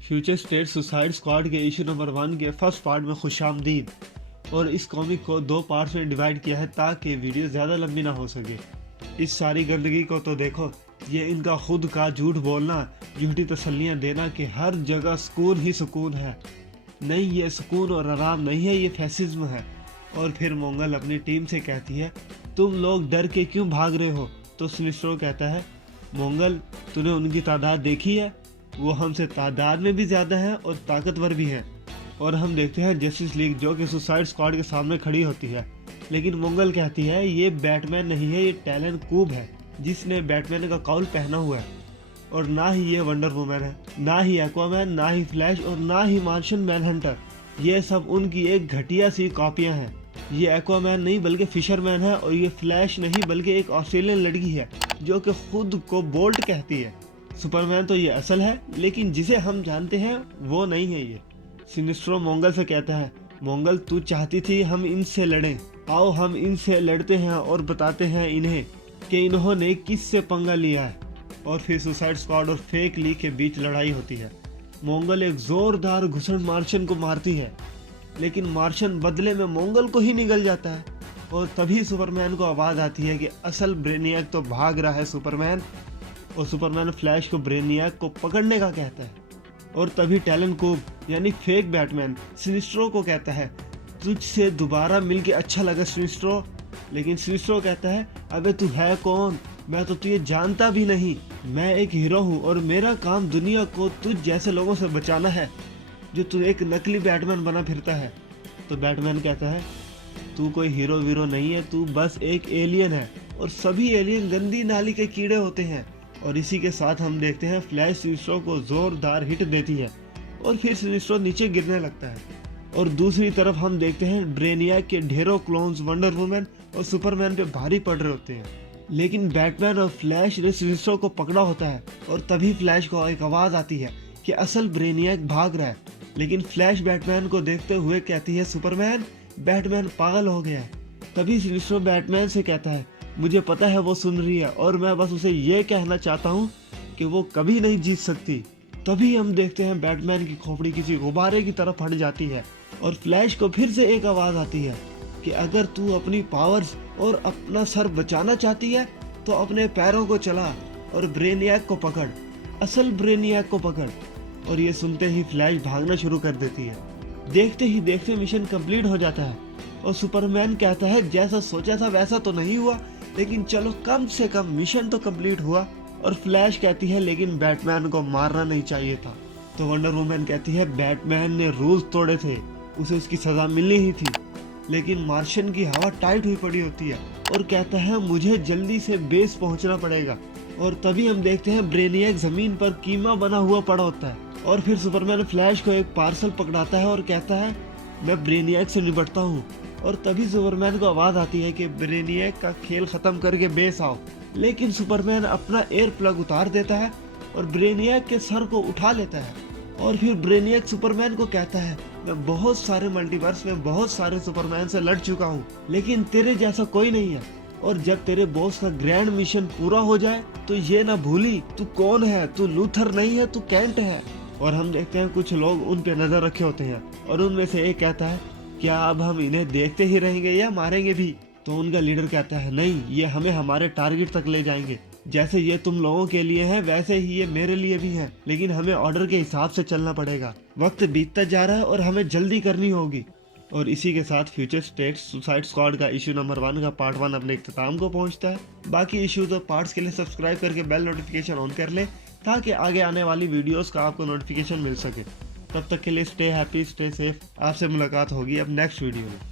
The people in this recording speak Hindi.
फ्यूचर स्टेट सुसाइड स्क्वाड के इशू नंबर 1 के फर्स्ट पार्ट में खुशामदीद। और इस कॉमिक को 2 पार्ट्स में डिवाइड किया है ताकि वीडियो ज़्यादा लंबी ना हो सके। इस सारी गंदगी को तो देखो, ये इनका खुद का झूठ बोलना, झूठी तसल्लियाँ देना कि हर जगह सुकून ही सुकून है। नहीं, ये सुकून और आराम नहीं है, ये फैसिज्म है। और फिर मोंगल अपनी टीम से कहती है, तुम लोग डर के क्यों भाग रहे हो? तो सिनिस्ट्रो कहता है, मोंगल तूने उनकी तादाद देखी है? वो हमसे तादाद में भी ज़्यादा है और ताकतवर भी है। और हम देखते हैं जस्टिस लीग जो कि सुसाइड स्क्वाड के सामने खड़ी होती है, लेकिन मोंगल कहती है ये बैटमैन नहीं है, ये टैलन कूब है जिसने बैटमैन का काउल पहना हुआ है। और ना ही ये वंडर वुमन है, ना ही एक्वामैन, ना ही फ्लैश और ना ही मार्शियन मैनहंटर। ये सब उनकी एक घटिया सी कॉपियाँ हैं। ये एक्वामैन नहीं बल्कि फिशरमैन है, और ये फ्लैश नहीं बल्कि एक ऑस्ट्रेलियन लड़की है जो कि खुद को बोल्ट कहती है। सुपरमैन तो ये असल है, लेकिन जिसे हम जानते हैं वो नहीं है ये। सिनिस्ट्रो मोंगल से कहता है, मोंगल तू चाहती थी हम इनसे लड़ें, आओ हम इनसे लड़ते हैं और बताते हैं इन्हें कि इन्होंने किससे पंगा लिया है। और फिर सुसाइड स्क्वाड और फेक ली के बीच लड़ाई होती है। मोंगल एक जोरदार घुसन मार्शियन को मारती है, लेकिन मार्शियन बदले में मोंगल को ही निगल जाता है। और तभी सुपरमैन को आवाज़ आती है कि असल ब्रेनियक तो भाग रहा है सुपरमैन। और सुपरमैन फ्लैश को ब्रेनियक को पकड़ने का कहता है। और तभी टैलेंट कूब यानी फेक बैटमैन सिनिस्ट्रो को कहता है, तुझसे दोबारा मिलके अच्छा लगा सिनिस्ट्रो। लेकिन सिनिस्ट्रो कहता है, अबे तू है कौन? मैं तो तुझे जानता भी नहीं। मैं एक हीरो हूँ और मेरा काम दुनिया को तुझ जैसे लोगों से बचाना है जो तू एक नकली बैटमैन बना फिरता है। तो बैटमैन कहता है, तू कोई हीरो वीरो नहीं है, तू बस एक एलियन है और सभी एलियन गंदी नाली के कीड़े होते हैं। और इसी के साथ हम देखते हैं फ्लैश सिनिस्ट्रो को जोरदार हिट देती है और फिर सिनिस्ट्रो नीचे गिरने लगता है। और दूसरी तरफ हम देखते हैं ब्रेनियक के ढेरों क्लोन्स वंडर वुमन और सुपरमैन पे भारी पड़ रहे होते हैं, लेकिन बैटमैन और फ्लैश ने सिनिस्ट्रो को पकड़ा होता है। और तभी फ्लैश को एक आवाज़ आती है कि असल ब्रेनियक भाग रहा है, लेकिन फ्लैश बैटमैन को देखते हुए कहती है, सुपरमैन बैटमैन पागल हो गया है। तभी सिनिस्ट्रो बैटमैन से कहता है, मुझे पता है वो सुन रही है और मैं बस उसे ये कहना चाहता हूँ कि वो कभी नहीं जीत सकती। तभी हम देखते हैं बैटमैन की खोपड़ी किसी गुब्बारे की तरफ हट जाती है और फ्लैश को फिर से एक आवाज़ आती है कि अगर तू अपनी पावर्स और अपना सर बचाना चाहती है तो अपने पैरों को चला और ब्रेनियक को पकड़, असल ब्रेनियक को पकड़। और ये सुनते ही फ्लैश भागना शुरू कर देती है। देखते ही देखते मिशन कंप्लीट हो जाता है और सुपरमैन कहता है, जैसा सोचा था वैसा तो नहीं हुआ, लेकिन चलो कम से कम मिशन तो कंप्लीट हुआ। और फ्लैश कहती है, लेकिन बैटमैन को मारना नहीं चाहिए था। तो वंडर वुमन कहती है, बैटमैन ने रूल्स तोड़े थे, उसे उसकी सजा मिलनी ही थी। लेकिन मार्शियन की हवा टाइट हुई पड़ी होती है और कहता है, मुझे जल्दी से बेस पहुंचना पड़ेगा। और तभी हम देखते हैं ब्रेनियक जमीन पर कीमा बना हुआ पड़ा होता है। और फिर सुपरमैन फ्लैश को एक पार्सल पकड़ाता है और कहता है, मैं ब्रेनियक से निपटता हूँ। और तभी सुपरमैन को आवाज़ आती है कि ब्रेनियक का खेल ख़त्म करके बेस आओ। लेकिन सुपरमैन अपना एयर प्लग उतार देता है और ब्रेनियक के सर को उठा लेता है। और फिर ब्रेनियक सुपरमैन को कहता है, मैं बहुत सारे मल्टीवर्स में बहुत सारे सुपरमैन से लड़ चुका हूँ, लेकिन तेरे जैसा कोई नहीं है। और जब तेरे बॉस का ग्रैंड मिशन पूरा हो जाए तो ये ना भूली तू कौन है, तू लूथर नहीं है, तू कैंट है। और हम देखते हैं कुछ लोग उन पे नजर रखे होते हैं और उनमें से एक कहता है, क्या अब हम इन्हें देखते ही रहेंगे या मारेंगे भी? तो उनका लीडर कहता है, नहीं, ये हमें हमारे टारगेट तक ले जाएंगे। जैसे ये तुम लोगों के लिए है वैसे ही ये मेरे लिए भी है, लेकिन हमें ऑर्डर के हिसाब से चलना पड़ेगा। वक्त बीतता जा रहा है और हमें जल्दी करनी होगी। और इसी के साथ फ्यूचर स्टेट सुसाइड स्क्वाड का इशू नंबर 1 का पार्ट 1 अपने इख्तिताम को पहुंचता है। बाकी इशूज और पार्ट्स के लिए सब्सक्राइब करके बेल नोटिफिकेशन ऑन कर ले ताकि आगे आने वाली वीडियोस का आपको नोटिफिकेशन मिल सके। तब तक के लिए स्टे हैप्पी, स्टे सेफ। आपसे मुलाकात होगी अब नेक्स्ट वीडियो में।